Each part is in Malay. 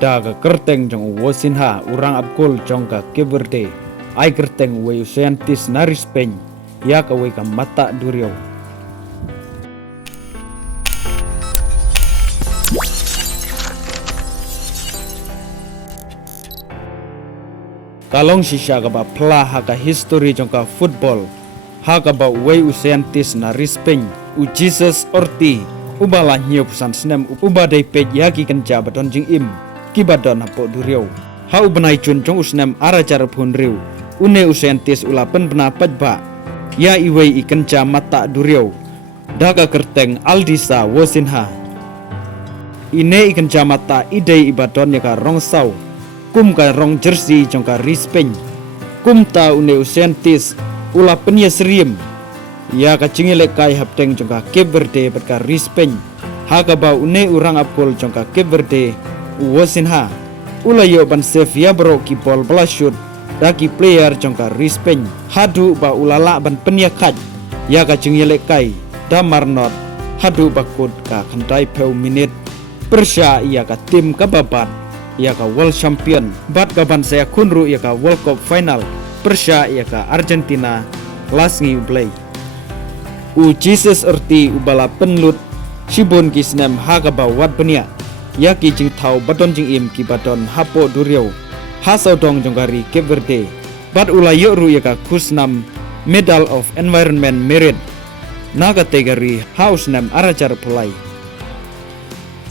daga kerteng jong wosinha urang abkul jongka keberde ai kerteng we usiantis naris peny ya ka we ka mata durio. Kalong sisa ka ba pla haka history jongka football haka ba we usiantis naris peny u Jesus orti ubala nyiupusan snem ubadai pej yaki kenja baton jing im kibadon hapo durio ha ubenai chun jong usnem arajar pun riu une usiantis ulapen penapat ba ya iwe ikenja mata durio daga kerteng aldisa wosinha ine ikenja mata idei ibadon yaka rong sau kum ka rong jersey jongka rispeng kum ta une usiantis ulapen ya seriem ya ka cingile kai hapdeng jongka keberde berka rispeng haga ba une urang apkol jongka keberde wosinha ulayo ban save ya bro ki bol bala shoot daki player jongka rispeng hadu ba ulala ban penyakat ya ka cingile kai damar not hadu bakut ka khandai peu minit persya ya ka tim kababat ya ka world champion bat kaban saya kunru ya ka world cup final persya ya ka Argentina last ngi play u Jesus erti ubala penlut sibon kisnem haga bawat penia yaki jing thau badon jing im ki badon hapo durio hasaudong jonggari keberde bat ulayo ru ya ka kusnam medal of environment merit na kategori house nam arajar pelai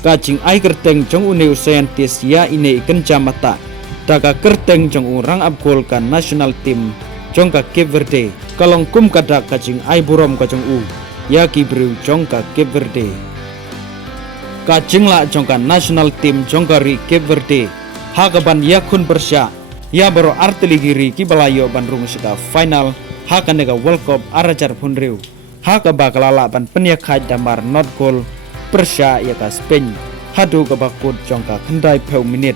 kacing ai kerteng jong une scientist ya ine kenja mata daga kerteng jong urang abgol kan national team jongka Cape Verde kalong kum kadak kacing ai burom kacang u ya kibru jongka Cape Verde kacing la jongka national team jongka ri Cape Verde hakaban ya kun persya ya baru artili giri ki balayo bandrung sika final hakanega World Cup arajar punriu hakaba kalala ban penyakai damar not goal persya ya ka Spain hadu ka bakut jongka khandai peu minit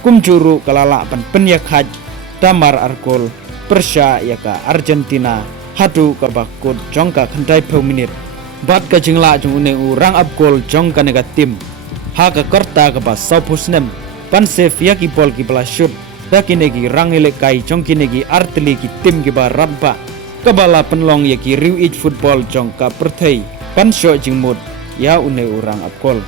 kum juru kalala ban penyakai damar argol persya ya ka Argentina hadu ka bakut jongka khandai peu minit bat ka jingla jong une urang abgol jongka nega tim ha ka korta ka ba saupusnem pan save ya ki bol ki bala shoot dakinegi rangile kai jongkinegi artili ki tim ki ba rabba kabala penlong ya ki riu football jongka Pyrthei pan shot jingmut ya une urang abgol